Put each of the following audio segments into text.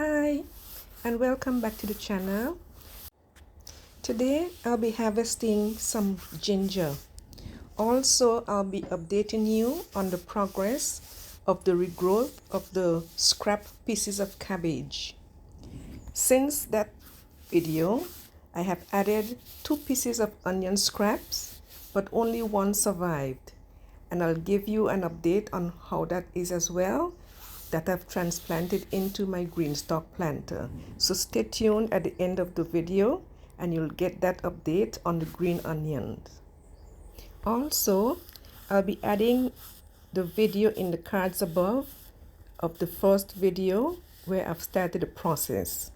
Hi and welcome back to the channel. Today I'll be harvesting some ginger. Also I'll be updating you on the progress of the regrowth of the scrap pieces of cabbage. Since that video I have added 2 pieces of onion scraps, but only one survived, and I'll give you an update on how that is as well, that I've transplanted into my green stalk planter. So stay tuned at the end of the video and you'll get that update on the green onions. Also, I'll be adding the video in the cards above of the first video where I've started the process.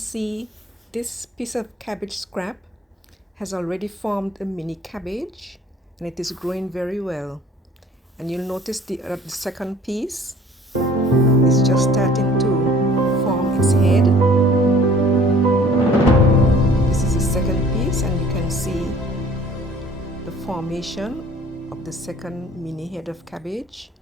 see this piece of cabbage scrap has already formed a mini cabbage, and it is growing very well. And you'll notice the second piece is just starting to form its head. This is the second piece, and you can see the formation of the second mini head of cabbage.